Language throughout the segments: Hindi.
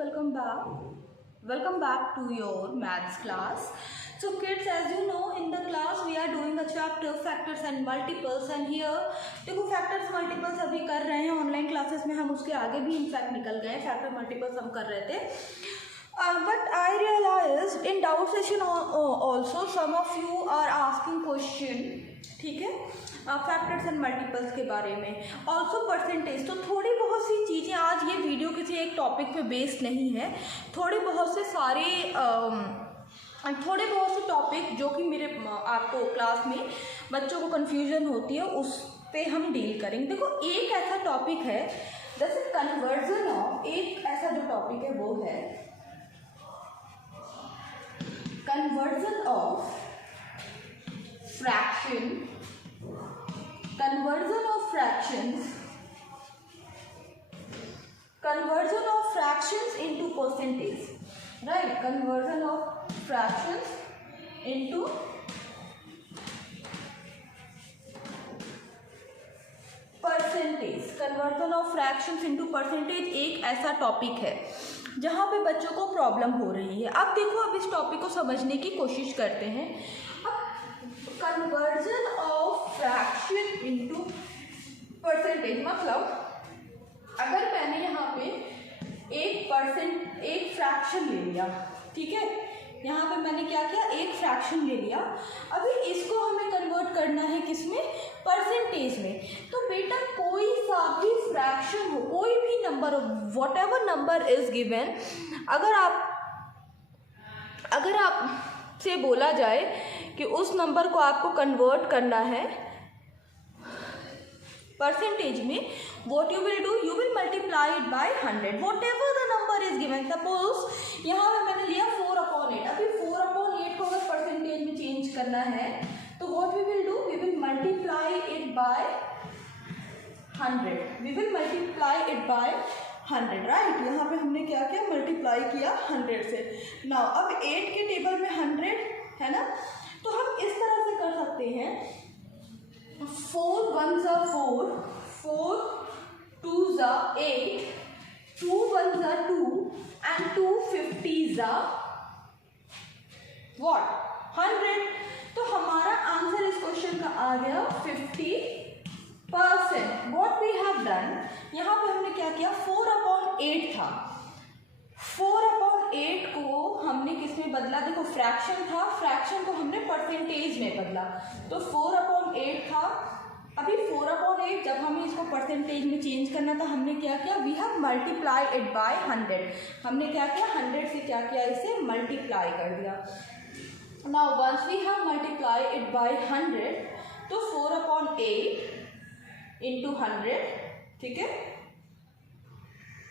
welcome back. Welcome back to your maths class. So kids, as you know, in the class we are doing a chapter factors and multiples, and here देखो factors multiples अभी कर रहे हैं ऑनलाइन क्लासेस में, हम उसके आगे भी इनफैक्ट निकल गए. फैक्टर मल्टीपल्स हम कर रहे थे, but I realized in doubt session also some of you are asking question, ठीक है, फैक्टर्स एंड मल्टीपल्स के बारे में, ऑल्सो परसेंटेज. तो थोड़ी बहुत सी चीज़ें, आज ये वीडियो किसी एक टॉपिक पे बेस्ड नहीं है, थोड़े बहुत से टॉपिक जो कि मेरे आपको क्लास में बच्चों को कन्फ्यूजन होती है उस पे हम डील करेंगे. देखो एक ऐसा टॉपिक है जैसे कन्वर्जन ऑफ, एक ऐसा जो टॉपिक है वो है conversion of fraction, conversion of fractions into percentage, right? Conversion of fractions into percentage. Conversion of fractions into percentage एक ऐसा टॉपिक है जहाँ पे बच्चों को प्रॉब्लम हो रही है. अब देखो, अब इस टॉपिक को समझने की कोशिश करते हैं. Conversion of fraction into percentage मतलब अगर मैंने यहाँ पे एक फ्रैक्शन ले लिया, ठीक है, यहाँ पे मैंने क्या किया, एक फ्रैक्शन ले लिया. अभी इसको हमें कन्वर्ट करना है किसमें, परसेंटेज में. तो बेटा कोई सा भी फ्रैक्शन हो, कोई भी नंबर हो, what ever number is given, अगर आप से बोला जाए कि उस नंबर को आपको कन्वर्ट करना है परसेंटेज में, what you will do, you will multiply it by 100, what ever the number is given. Suppose यहाँ पे मैंने लिया 4/8. अभी 4/8 को अगर परसेंटेज में चेंज करना है तो what we will do, we will multiply it by 100. We will multiply it by 100, right. यहाँ पे हमने क्या किया, मल्टीप्लाई किया 100 से. नाउ अब 8 के टेबल में 100 है ना, तो हम इस तरह से कर सकते हैं, 4 1s are 4, 4 2s are 8, 2 1s are 2 and 2 50s are what, 100. तो हमारा आंसर इस क्वेश्चन का आ गया 50%. वॉट वी हैव डन, यहाँ पे हमने क्या किया, 4/8 था, 4/8 को हमने किस में बदला, देखो फ्रैक्शन था, फ्रैक्शन को हमने परसेंटेज में बदला. तो 4/8 था. अभी 4/8 जब हमें इसको परसेंटेज में चेंज करना था, हमने क्या किया, we have multiply it by 100. हमने क्या किया, 100 से क्या किया, इसे मल्टीप्लाई कर दिया. Now once we have multiply it by 100, तो 4/8 इंटू 100, ठीक है,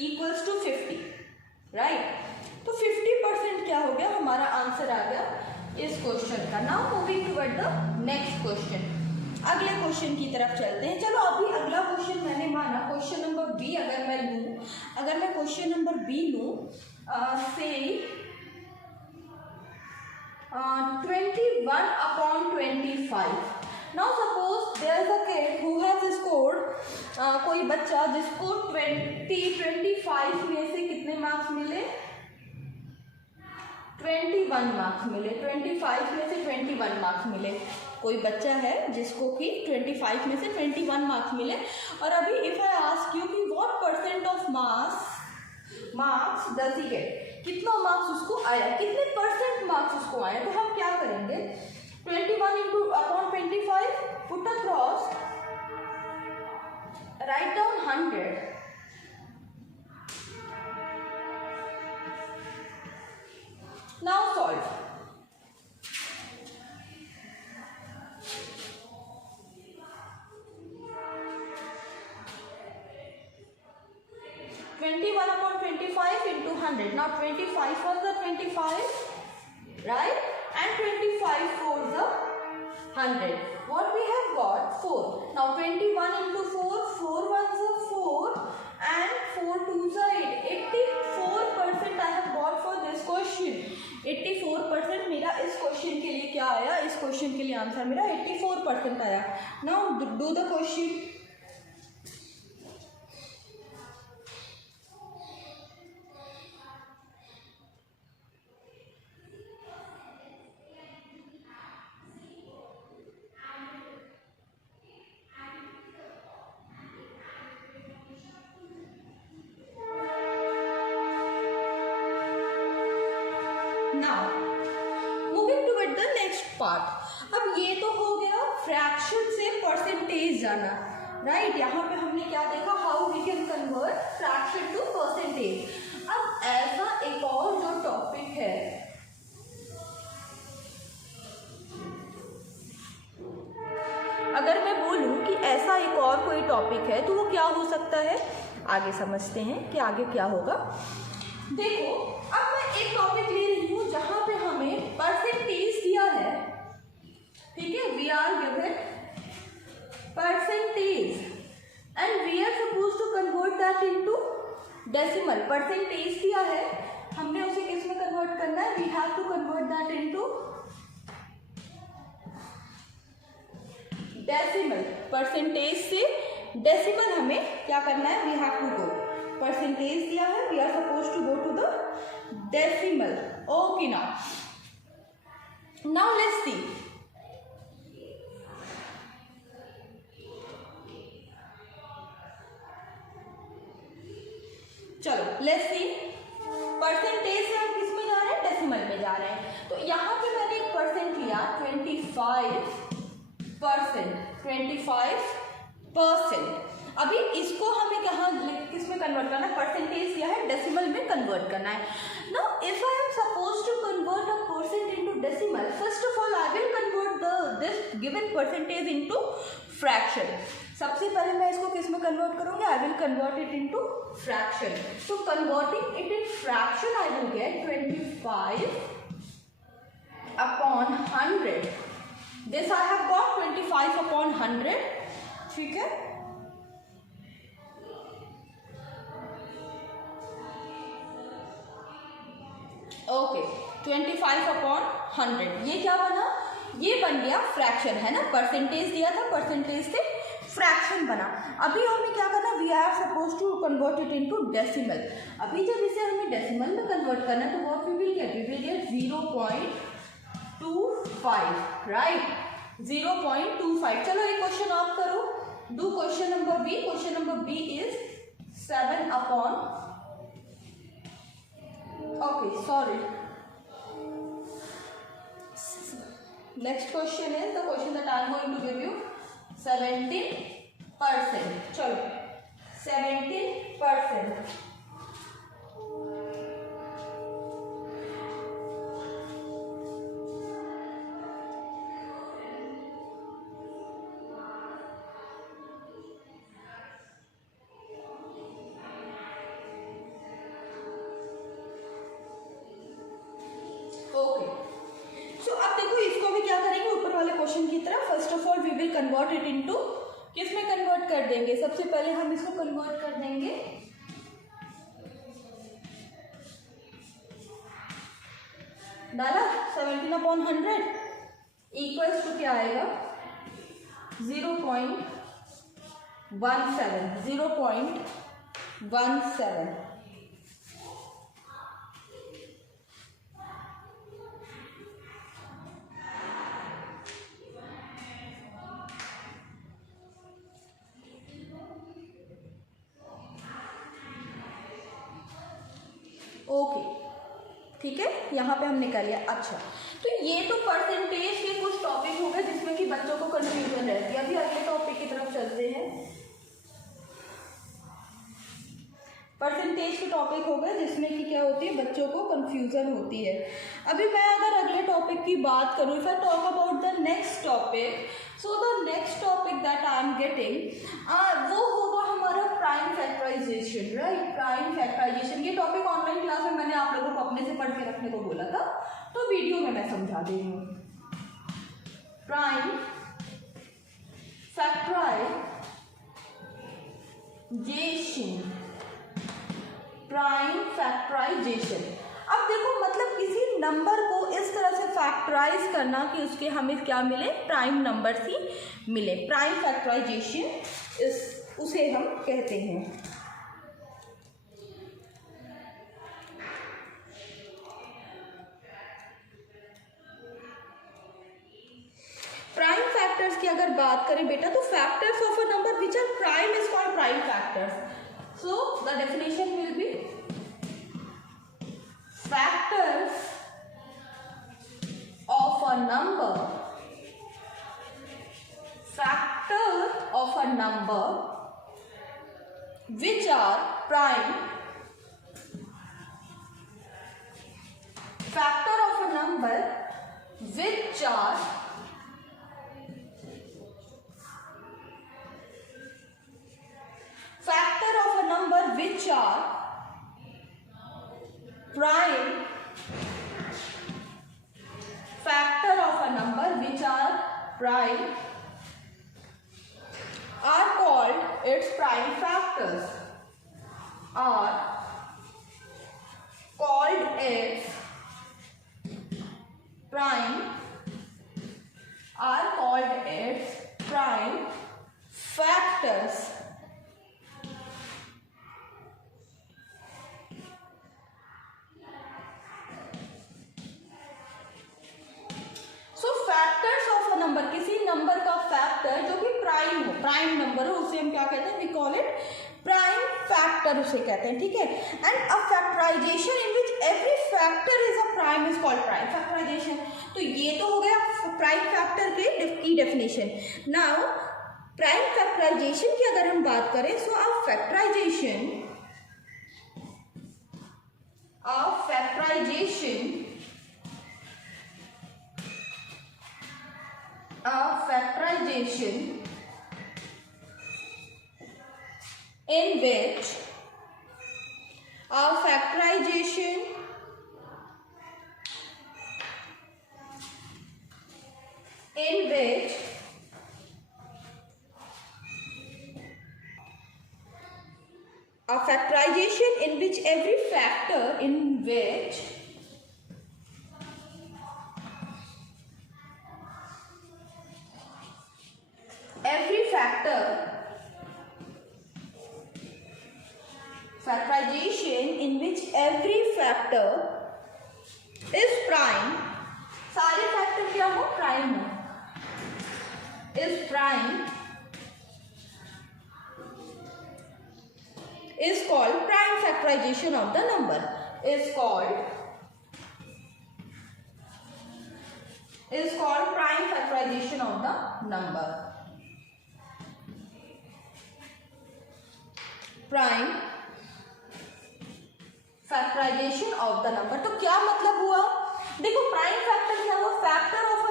इक्वल्स टू 50, राइट. तो 50% क्या हो गया, हमारा आंसर आ गया इस क्वेश्चन का. Now moving toward the next question, अगले क्वेश्चन की तरफ चलते हैं. चलो अभी अगला क्वेश्चन मैंने माना क्वेश्चन नंबर बी. अगर मैं क्वेश्चन नंबर बी लूँ, से 21/25. Now suppose there is a kid who has scored, कोई बच्चा जिसको 25 में से कितने मार्क्स मिले, 21 मार्क्स मिले. 25 में से 21 मार्क्स मिले. कोई बच्चा है जिसको कि 25 में से 21 मार्क्स मिले. और अभी इफ आई आस्क यू कि what percent of marks does he get, कितना मार्क्स उसको आया, कितने परसेंट मार्क्स उसको आया, तो हम क्या करेंगे, 21 into upon 25, put across, write down 100. Now solve. into 100. Now 25 was the 25, right? And 25 4 the 100. What we have got, 4. Now 21 into 4, 4 1s are 4 and 4 2s are 8. 84% I have got for this question. 84% मेरा इस क्वेश्चन के लिए क्या आया, इस क्वेश्चन के लिए आंसर मेरा 84% आया. Now do the question. Now moving toward the next part. अब ये तो हो गया फ्रैक्शन से परसेंटेज जाना, राइट। यहाँ पे हमने क्या देखा, how we can convert fraction to percentage. अब ऐसा एक और जो टॉपिक है, अगर मैं बोलूं कि ऐसा एक और कोई टॉपिक है तो वो क्या हो सकता है, आगे समझते हैं कि आगे क्या होगा। देखो अब मैं एक टॉपिक ले रही हूँ जहां पे हमें परसेंटेज दिया है, ठीक है, we are given percentage and we are suppose to convert that into decimal. Percentage दिया है, हमने उसे किस में कन्वर्ट करना है, we have to convert that into decimal. Percentage से डेसिमल हमें क्या करना है, we have to go, percentage दिया है, we are suppose to go to the decimal. Okay, now let's see. चलो लेट्स सी, परसेंटेज से हम किस में जा रहे हैं, डेसिमल में जा रहे हैं। तो यहाँ पे मैंने एक परसेंट लिया 25%। अभी इसको हमें कहाँ किस में कन्वर्ट करना है, परसेंटेज दिया है, डेसिमल में कन्वर्ट करना है। Now if I am suppose to convert a percent into decimal, first of all I will convert this given percentage into fraction. सबसे पहले मैं इसको किस में कन्वर्ट करूंगी, I will convert it into fraction. So converting it in fraction I will get 25 upon 100। This I have got 25 upon 100, ठीक है। ओके, 25 अपॉन 100, ये क्या बना, ये बन गया फ्रैक्शन, है ना। परसेंटेज दिया था, परसेंटेज से फ्रैक्शन बना। अभी हमें क्या करना, we are suppose to convert it into decimal. अभी जब इसे हमें डेसिमल में कन्वर्ट करना है तो what we will get 0.25, right, 0.25। चलो एक क्वेश्चन आप करो, do question number B. Question number B is 7 upon, okay sorry, next question is the question that I am going to give you 17%। चलो 17%, ओके। सो अब देखो इसको भी क्या करेंगे, ऊपर वाले क्वेश्चन की तरह। First of all we will convert it into, किस में कन्वर्ट कर देंगे, सबसे पहले हम इसको कन्वर्ट कर देंगे डाला 17 अपॉन 100 इक्वल्स टू क्या आएगा, 0.17। ओके, ठीक है, यहाँ पे हमने कर लिया। अच्छा, तो ये तो परसेंटेज के कुछ टॉपिक हो गए जिसमें कि बच्चों को कंफ्यूजन रहती है। अभी अगले टॉपिक की तरफ चलते हैं। परसेंटेज के टॉपिक हो गए जिसमें कि क्या होती है, बच्चों को कंफ्यूजन होती है। अभी मैं अगर अगले टॉपिक की बात करूँ, if I talk about the next topic, so the next topic that I am getting वो होगा हमारा prime factorization, right, prime factorization. ये टॉपिक ऑनलाइन क्लास में मैंने आप लोगों को अपने से पढ़ के रखने को बोला था, तो वीडियो में मैं समझा दे रही हूँ। Prime factorization, prime factorization. अब देखो मतलब किसी नंबर को इस तरह से फैक्टराइज करना कि उसके हमें क्या मिले, प्राइम नंबर्स ही मिले। प्राइम फैक्टराइजेशन उसे हम कहते हैं। प्राइम फैक्टर्स की अगर बात करें बेटा, तो factors of a number which are prime is called prime factors. So the definition will be factors number which are prime, factor of a number which are prime, factor of a number which are prime are called its prime factors, are called its prime factors. Number, किसी नंबर का फैक्टर जो कि प्राइम हो, प्राइम नंबर हो, उसे हम क्या कहते हैं? We call it prime factor, उसे कहते हैं, ठीक है। And a factorization in which every factor is a prime is called prime factorization. तो ये तो हो गया प्राइम फैक्टर की डेफिनेशन। नाउ प्राइम फैक्टराइजेशन की अगर हम बात करें, so a factorization in which a factorization in which every factor is prime, सारे फैक्टर क्या हो? प्राइम हो, is prime is called prime factorization of the number, is called prime factorization of the number, prime factorization of the number. तो क्या मतलब हुआ? देखो प्राइम फैक्टर क्या हुआ? Factor of a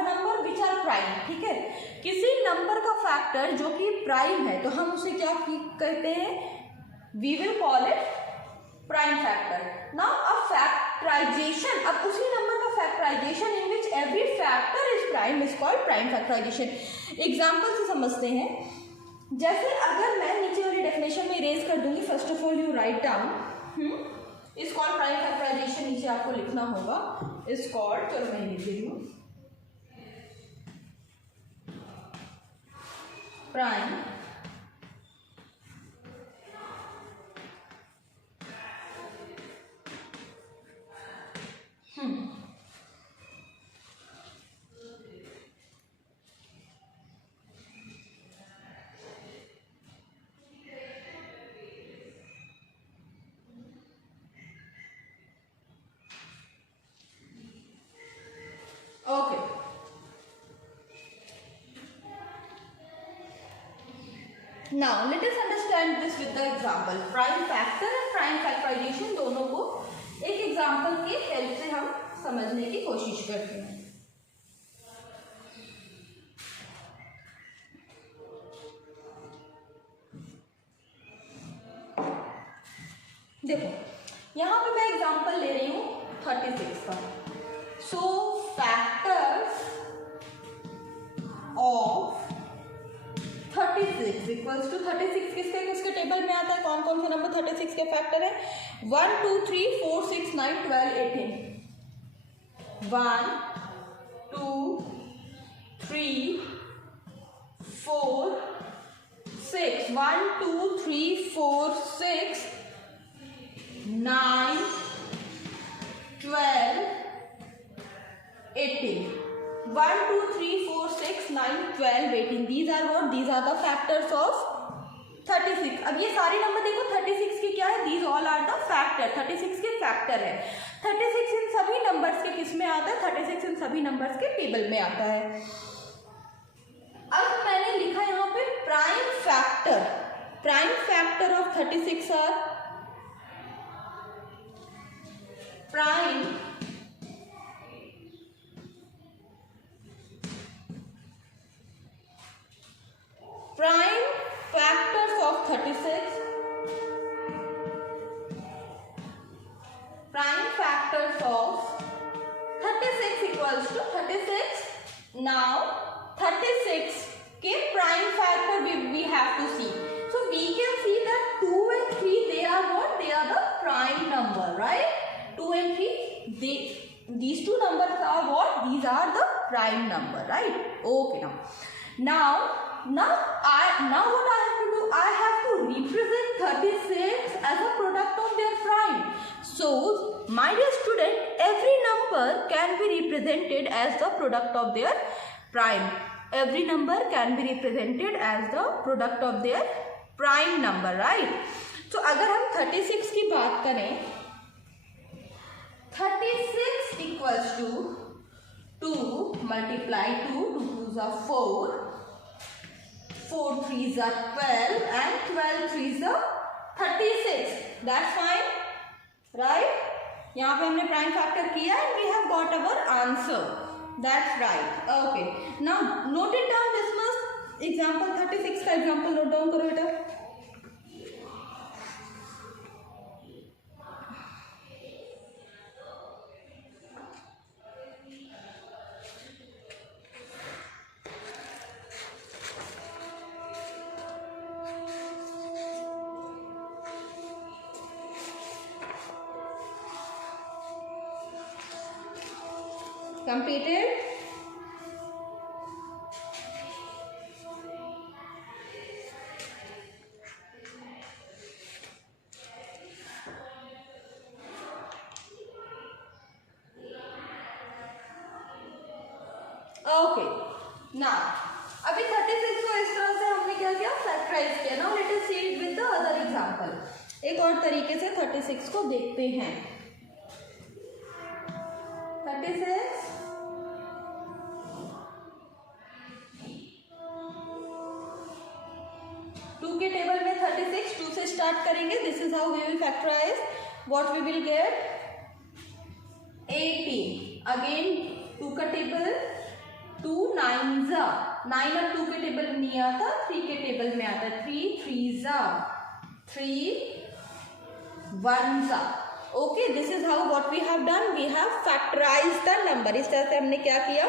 number which are prime, ठीक है। किसी नंबर का फैक्टर जो कि प्राइम है तो हम उसे क्या कहते हैं? We will call it prime factor. Now a factorization, अब उसी नंबर का factorization in which every factor is prime is called prime factorization. Example से समझते हैं। जैसे अगर मैं नीचे वाली डेफिनेशन में इरेज कर दूंगी, first of all you write down is called prime factorization, नीचे आपको लिखना होगा इज कॉल्ड, चलो मैं लिख रही हूँ, prime okay. Now let us understand this with the example. Prime factor and prime factorization दोनों को एक एग्जाम्पल के हेल्प से हम समझने की कोशिश करते हैं। देखो यहाँ पे मैं एग्जाम्पल ले रही हूँ 36 का। So factors of 36 equals to 36 किसके टेबल में आता है? कौन कौन से नंबर 36 के फैक्टर है? 1 2 3 4 6 9 12 18। 1 2 3 4 6 1 2 3 4 6 9 12 18। 1 2 3 4 6 9 12 18, these are what? These are the factors of 36। अब ये सारे नंबर देखो 36 के क्या है? These all are the factor, 36 के फैक्टर है। 36 इन सभी नंबर्स के किस में आता है, 36 इन सभी नंबर्स के टेबल में आता है। अब मैंने लिखा यहाँ पे prime factor of 36 are prime factors of 36, prime factors of 36 equals to 36. Now 36 के prime factor we have to see. So we can see that 2 and 3 they are what? They are the prime number, right? 2 and 3 these two numbers are what? These are the prime number, right? Okay, now what I have to do, I have to represent 36 as a product of their prime. So my dear student, every number can be represented as the product of their prime. Every number can be represented as the product of their prime number, right? So अगर हम 36 की बात करें, 36 equals to 2 multiply 2, 2 2s are 4, 4 3s are 12 and 12 3s are 36. That's fine, right? यहाँ पे हमने प्राइम फैक्टर किया and we have got our answer. That's right. Okay. Now note it down this much. Example 36 का example note down करो बेटा. Completed? Okay. Now, अभी 36 को इस तरह से हमने क्या किया, फैक्टराइज किया. Now let us see it with the other example. एक और तरीके से 36 को देखते हैं. 36 2 के टेबल में 36 2 से स्टार्ट करेंगे. This is how we will factorize. What we will get 18. Again 2 का टेबल 2 9 जा 9 और 2 के टेबल में नहीं आता, 3 के टेबल में आता है. 3 3 जा 3 1 जा. Okay, this is how what we have done. We have factorize the number. इस तरह से हमने क्या किया,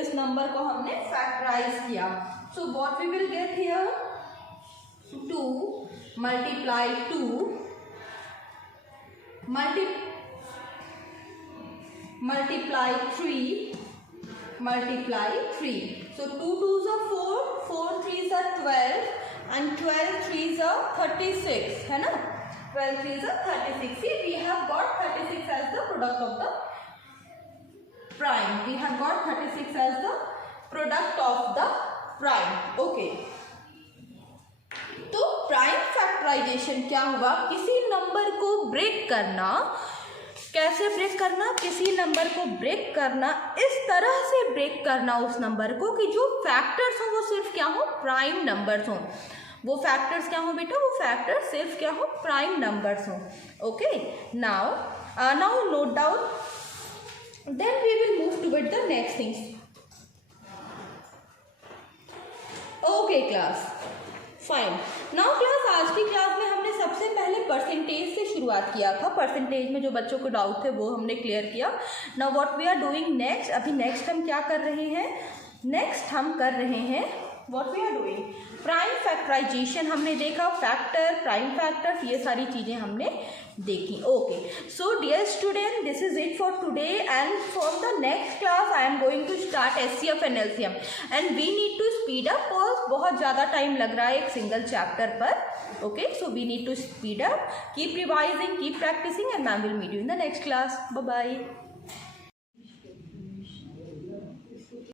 इस नंबर को हमने फैक्टराइज किया. So what we will get here 2 multiply 2 multiply 3 multiply 3. So 2 2s are 4, 4 3s are 12 and 12 3s are 36, है ना. 12 3s are 36. See, we have got 36 as the product of the prime. We have got 36 as the product of the prime. Okay. तो प्राइम फैक्टराइजेशन क्या हुआ, किसी नंबर को ब्रेक करना. कैसे ब्रेक करना, किसी नंबर को ब्रेक करना, इस तरह से ब्रेक करना उस नंबर को कि जो फैक्टर्स हो वो सिर्फ क्या हो, प्राइम नंबर्स हो. वो फैक्टर्स क्या हो बेटा, वो फैक्टर्स सिर्फ क्या हो, प्राइम नंबर्स हो. Okay, now note down. Then we will move toward the next things. Okay class, fine. Now class, आज की क्लास में हमने सबसे पहले परसेंटेज से शुरुआत किया था. परसेंटेज में जो बच्चों को डाउट थे वो हमने क्लियर किया. Now what we are doing next, अभी नेक्स्ट हम क्या कर रहे हैं, नेक्स्ट हम कर रहे हैं what we are doing prime factorization. हमने देखा फैक्टर, प्राइम फैक्टर्स, ये सारी चीज़ें हमने देखी. Okay, so dear student, this is it for today and from the next class I am going to start HCF and LCM and we need to speed up. और बहुत ज़्यादा टाइम लग रहा है एक सिंगल चैप्टर पर. Okay, so we need to speed up. Keep revising, keep practicing and ma'am will meet you in the next class. Bye bye.